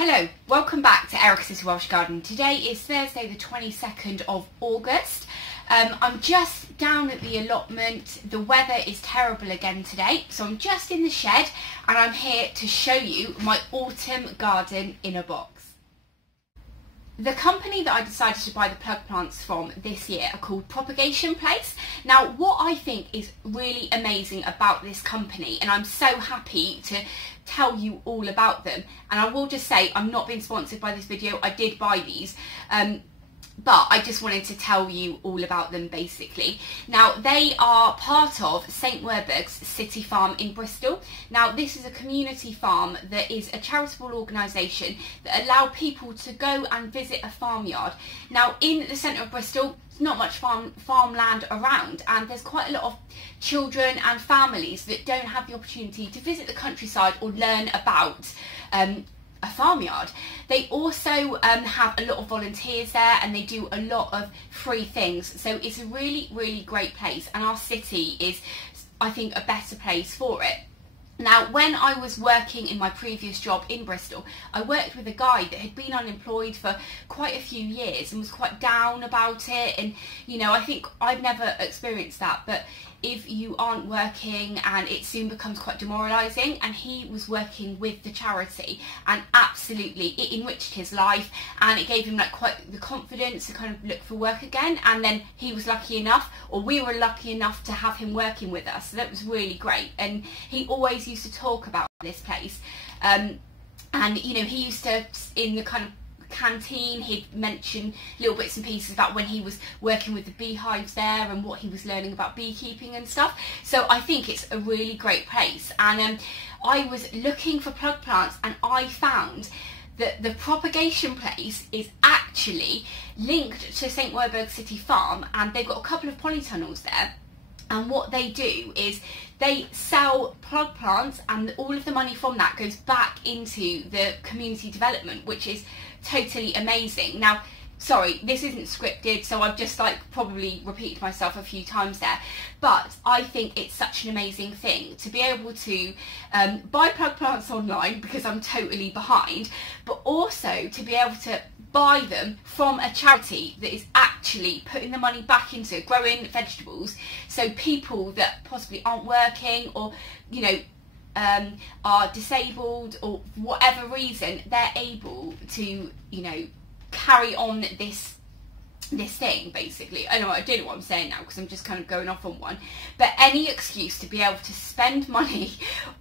Hello, welcome back to Eric's Welsh Garden. Today is Thursday the 22nd of August. I'm just down at the allotment. The weather is terrible again today, so I'm just in the shed and I'm here to show you my autumn garden in a box. The company that I decided to buy the plug plants from this year are called Propagation. Now, what I think is really amazing about this company, and I'm so happy to tell you all about them, and I will just say I'm not being sponsored by this video. I did buy these, but I just wanted to tell you all about them basically. Now, they are part of St Werburgh's City Farm in Bristol. Now, this is a community farm that is a charitable organisation that allow people to go and visit a farmyard. Now, in the centre of Bristol, there's not much farmland around, and there's quite a lot of children and families that don't have the opportunity to visit the countryside or learn about a farmyard. They also have a lot of volunteers there, and they do a lot of free things, so it's a really great place, and our city is, I think, a better place for it. Now, when I was working in my previous job in Bristol, I worked with a guy that had been unemployed for quite a few years and was quite down about it, and you know, I think I've never experienced that, but if you aren't working and it soon becomes quite demoralising, and he was working with the charity and absolutely it enriched his life, and it gave him like quite the confidence to kind of look for work again. And then he was lucky enough, or we were lucky enough, to have him working with us, so that was really great. And he always used to talk about this place, and you know, he used to, in the kind of canteen, he'd mention little bits and pieces about when he was working with the beehives there and what he was learning about beekeeping and stuff. So I think it's a really great place, and I was looking for plug plants, and I found that the Propagation place is actually linked to St Werburgh's City Farm, and they've got a couple of polytunnels there. And what they do is they sell plug plants, and all of the money from that goes back into the community development, which is totally amazing. Now, sorry, this isn't scripted, so I've just like probably repeated myself a few times there, but I think it's such an amazing thing to be able to buy plug plants online, because I'm totally behind, but also to be able to buy them from a charity that is actually putting the money back into growing vegetables, so people that possibly aren't working, or you know, are disabled, or whatever reason, they're able to, you know, carry on this thing basically. I don't know what I'm saying now, because I'm just kind of going off on one, but any excuse to be able to spend money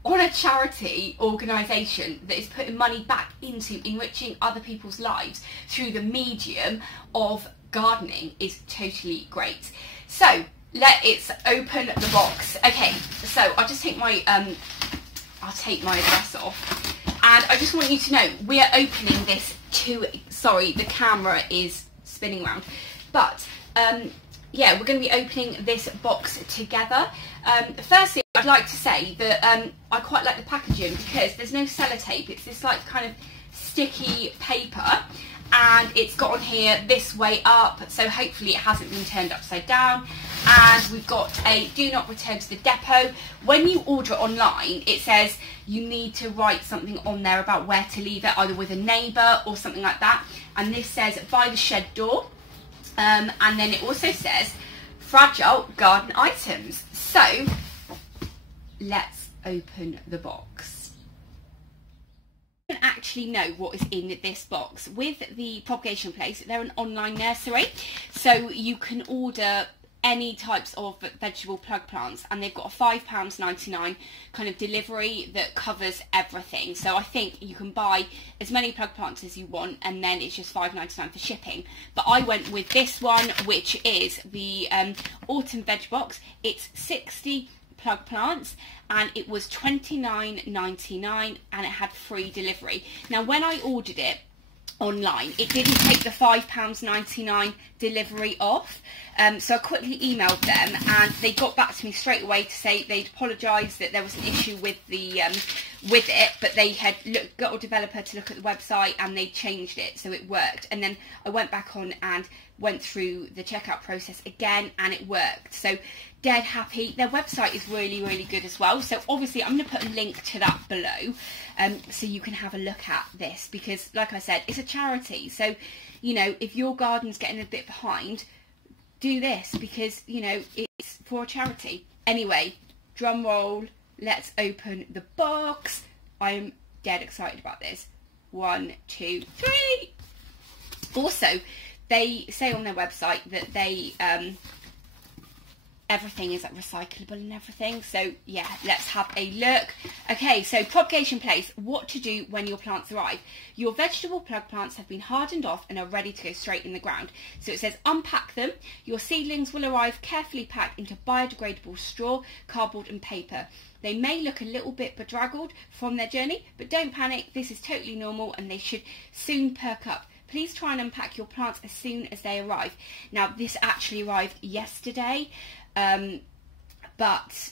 on a charity organisation that is putting money back into enriching other people's lives through the medium of gardening is totally great. So let's open the box. Okay, so I'll just take my I'll take my address off, and I just want you to know we are opening this sorry, the camera is spinning around, but yeah, we're going to be opening this box together. Firstly, I'd like to say that I quite like the packaging, because there's no sellotape. It's this like kind of sticky paper, and it's got on here this way up, so hopefully it hasn't been turned upside down. And we've got a do not return to the depot. When you order it online, it says you need to write something on there about where to leave it, either with a neighbour or something like that, and this says by the shed door, and then it also says fragile garden items. So let's open the box. I don't actually know what is in this box. With the Propagation place, they're an online nursery, so you can order any types of vegetable plug plants, and they've got a £5.99 kind of delivery that covers everything. So I think you can buy as many plug plants as you want, and then it's just £5.99 for shipping. But I went with this one, which is the autumn veg box. It's 60 plug plants, and it was £29.99, and it had free delivery. Now, when I ordered it online, it didn't take the £5.99 delivery off, so I quickly emailed them, and they got back to me straight away to say they'd apologised, that there was an issue with the with it, but they had got a developer to look at the website and they changed it so it worked. And then I went back on and went through the checkout process again and it worked. So dead happy. Their website is really, really good as well. So obviously I'm going to put a link to that below so you can have a look at this, because like I said, it's a charity. So, you know, if your garden's getting a bit behind, do this, because, you know, it's for a charity. Anyway, drum roll. Let's open the box. I'm dead excited about this. 1, 2, 3. Also, they say on their website that they everything is like recyclable and everything. So yeah, let's have a look. Okay, so propagation place. What to do when your plants arrive. Your vegetable plug plants have been hardened off and are ready to go straight in the ground. So it says unpack them. Your seedlings will arrive carefully packed into biodegradable straw, cardboard and paper. They may look a little bit bedraggled from their journey, but don't panic. This is totally normal and they should soon perk up. Please try and unpack your plants as soon as they arrive. Now, this actually arrived yesterday, but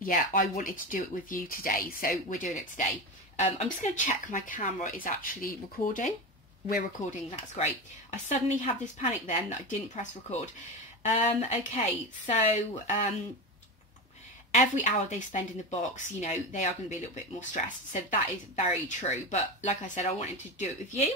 yeah, I wanted to do it with you today, so we're doing it today. I'm just going to check my camera is actually recording. We're recording, that's great. I suddenly had this panic then that I didn't press record. Okay, so every hour they spend in the box, you know, they are going to be a little bit more stressed. So that is very true. But like I said, I wanted to do it with you.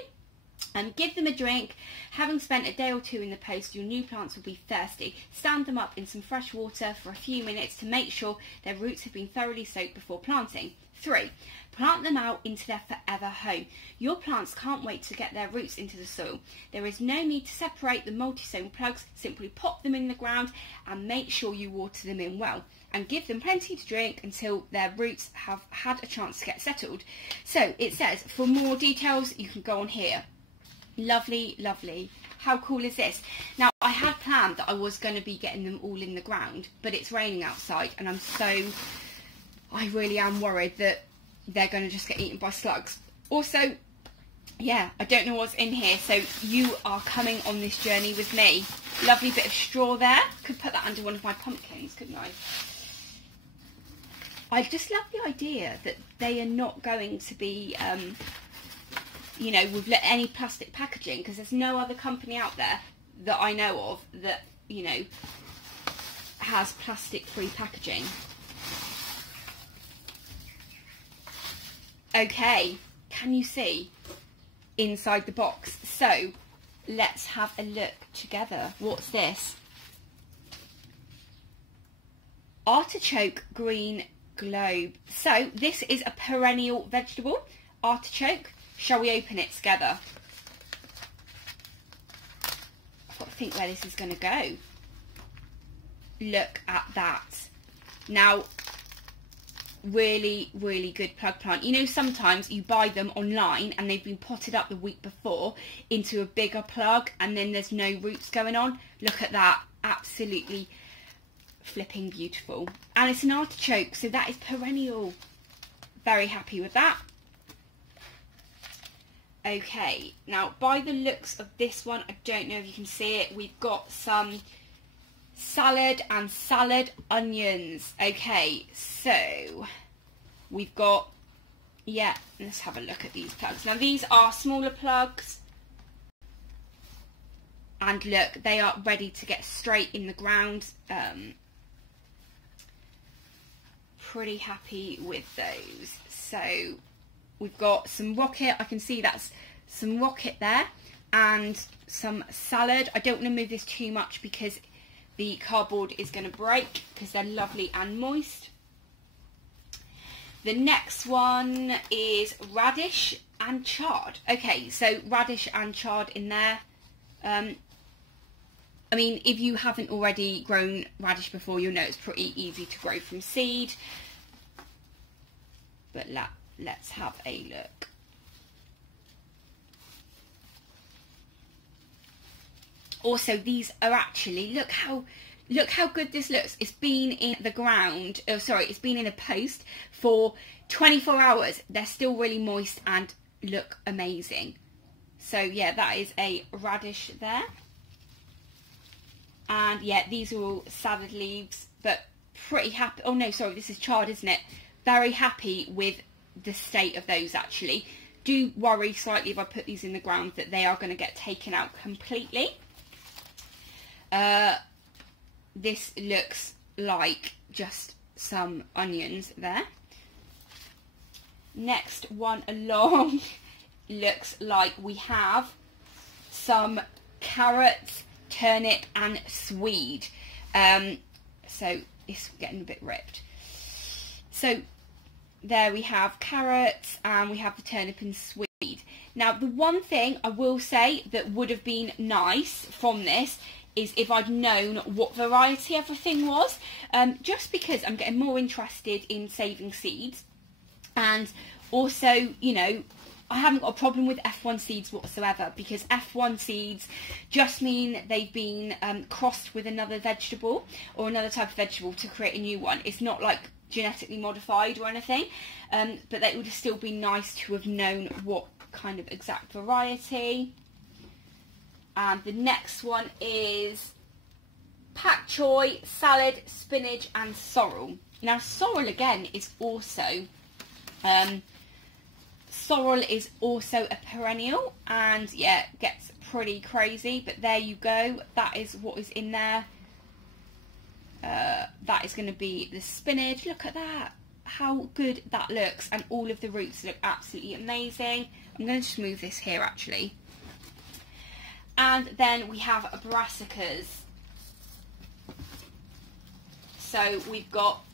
Give them a drink. Having spent a day or two in the post, your new plants will be thirsty. Stand them up in some fresh water for a few minutes to make sure their roots have been thoroughly soaked before planting. 3. Plant them out into their forever home. Your plants can't wait to get their roots into the soil. There is no need to separate the multi-sown plugs. Simply pop them in the ground and make sure you water them in well. And give them plenty to drink until their roots have had a chance to get settled. So it says, for more details, you can go on here. Lovely, lovely. How cool is this? Now, I had planned that I was going to be getting them all in the ground, but it's raining outside and I really am worried that they're going to just get eaten by slugs. Also, yeah, I don't know what's in here, so you are coming on this journey with me. Lovely bit of straw there. Could put that under one of my pumpkins, couldn't I? I just love the idea that they are not going to be, you know, with any plastic packaging, because there's no other company out there that I know of that, you know, has plastic-free packaging. Okay, can you see inside the box? So let's have a look together. What's this? Artichoke green globe. So this is a perennial vegetable, artichoke. Shall we open it together? I've got to think where this is going to go. Look at that. Now, really, really good plug plant. You know, sometimes you buy them online and they've been potted up the week before into a bigger plug and then there's no roots going on. Look at that. Absolutely flipping beautiful. And it's an artichoke, so that is perennial. Very happy with that. Okay, now by the looks of this one, I don't know if you can see it, we've got some salad and salad onions. Okay, so we've got, yeah, let's have a look at these plugs. Now these are smaller plugs, and look, they are ready to get straight in the ground. Pretty happy with those. So we've got some rocket, I can see that's some rocket there, and some salad. I don't want to move this too much because the cardboard is going to break, because they're lovely and moist. The next one is radish and chard. Okay, so radish and chard in there. I mean, if you haven't already grown radish before, you'll know it's pretty easy to grow from seed. But let's have a look. Also, these are actually, look how good this looks. It's been in the ground, oh sorry, it's been in a post for 24 hours. They're still really moist and look amazing. So yeah, that is a radish there. And yeah, these are all salad leaves, but pretty happy. Oh no, sorry, this is chard, isn't it? Very happy with the state of those actually. Do worry slightly if I put these in the ground that they are going to get taken out completely. This looks like just some onions there. Next one along looks like we have some carrots, turnip and swede. So it's getting a bit ripped. So there we have carrots and we have the turnip and swede. Now the one thing I will say that would have been nice from this is if I'd known what variety everything was, just because I'm getting more interested in saving seeds. And also, you know, I haven't got a problem with F1 seeds whatsoever, because F1 seeds just mean they've been crossed with another vegetable or another type of vegetable to create a new one. It's not like genetically modified or anything, but it would have still been nice to have known what kind of exact variety. And the next one is pak choy, salad, spinach and sorrel. Now sorrel again is also a perennial, and yeah, it gets pretty crazy, but there you go, that is what is in there. That is going to be the spinach. Look at that, how good that looks, and all of the roots look absolutely amazing. I'm going to just move this here actually. And then we have brassicas. So we've got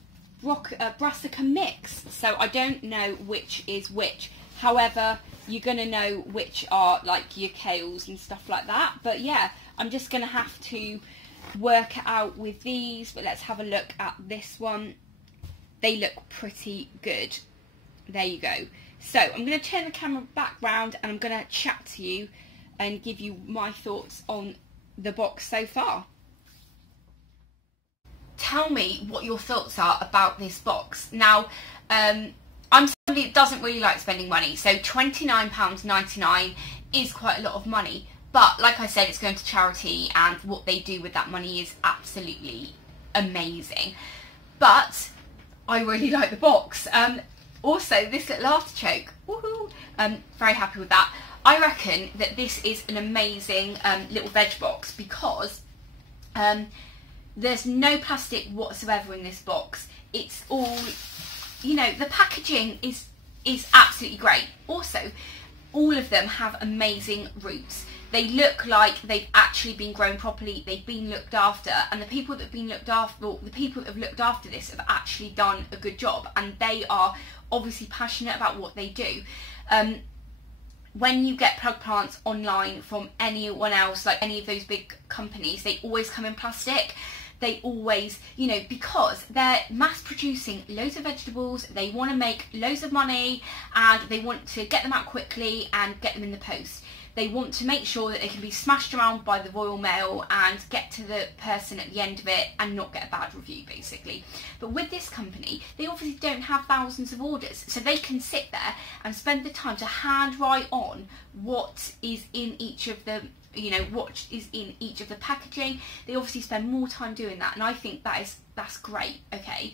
brassica mix, so I don't know which is which. However, you're going to know which are like your kales and stuff like that. But yeah, I'm just going to have to work it out with these. But let's have a look at this one. They look pretty good. There you go. So I'm going to turn the camera back round and I'm going to chat to you and give you my thoughts on the box so far. Tell me what your thoughts are about this box. Now, I'm somebody that doesn't really like spending money, so £29.99 is quite a lot of money. But like I said, it's going to charity, and what they do with that money is absolutely amazing. But I really like the box. Also, this little artichoke, woohoo! Very happy with that. I reckon that this is an amazing little veg box, because there's no plastic whatsoever in this box. It's all, you know, the packaging is absolutely great. Also, all of them have amazing roots. They look like they've actually been grown properly, they've been looked after, and the people that have been looked after, or the people that have looked after this, have actually done a good job, and they are obviously passionate about what they do. When you get plug plants online from anyone else, like any of those big companies, they always come in plastic. They always, you know, because they're mass producing loads of vegetables, they want to make loads of money, and they want to get them out quickly and get them in the post. They want to make sure that they can be smashed around by the Royal Mail and get to the person at the end of it and not get a bad review, basically. But with this company, they obviously don't have thousands of orders, so they can sit there and spend the time to hand write on what is in each of the, you know, what is in each of the packaging. They obviously spend more time doing that, and I think that's great. Okay,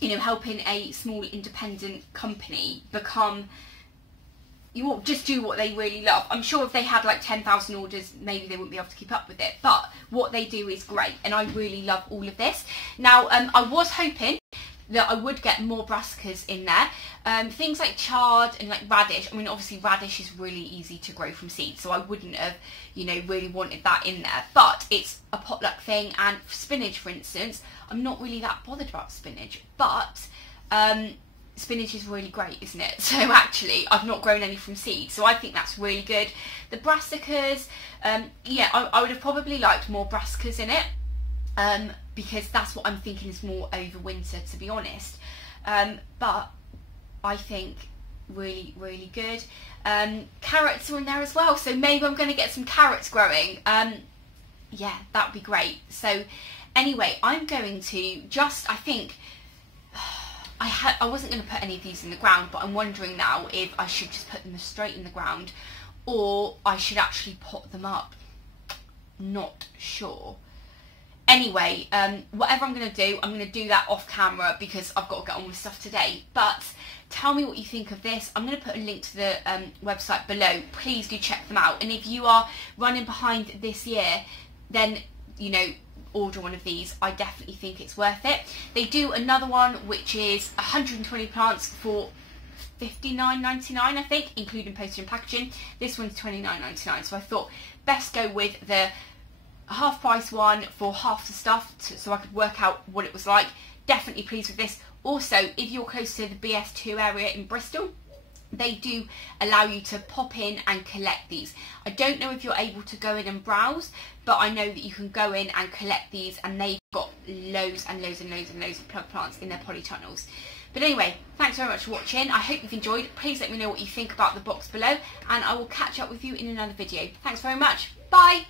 you know, helping a small independent company become, you will just do what they really love. I'm sure if they had like 10,000 orders, maybe they wouldn't be able to keep up with it, but what they do is great, and I really love all of this. Now, I was hoping that I would get more brassicas in there. Things like chard and like radish. I mean, obviously radish is really easy to grow from seed, so I wouldn't have, you know, really wanted that in there. But it's a potluck thing, and spinach, for instance, I'm not really that bothered about spinach, but spinach is really great, isn't it? So actually, I've not grown any from seed, so I think that's really good. The brassicas, yeah, I would have probably liked more brassicas in it. Because that's what I'm thinking is more over winter, to be honest. But I think really, really good. Carrots are in there as well, so maybe I'm going to get some carrots growing. Yeah, that would be great. So anyway, I'm going to just, I think, I wasn't going to put any of these in the ground, but I'm wondering now if I should just put them straight in the ground, or I should actually pot them up. Not sure. Anyway, whatever I'm going to do, I'm going to do that off camera, because I've got to get on with stuff today. But Tell me what you think of this. I'm going to put a link to the website below. Please do check them out. And if you are running behind this year, then, you know, order one of these. I definitely think it's worth it. They do another one which is 120 plants for $59.99, I think, including postage and packaging. This one's $29.99, so I thought best go with the half price one for half the stuff, so I could work out what it was like. Definitely pleased with this. Also, if you're close to the BS2 area in Bristol, they do allow you to pop in and collect these. I don't know if you're able to go in and browse, but I know that you can go in and collect these, and they've got loads and loads and loads and loads of plug plants in their polytunnels. But anyway, thanks very much for watching. I hope you've enjoyed. Please let me know what you think about the box below, and I will catch up with you in another video. Thanks very much. Bye.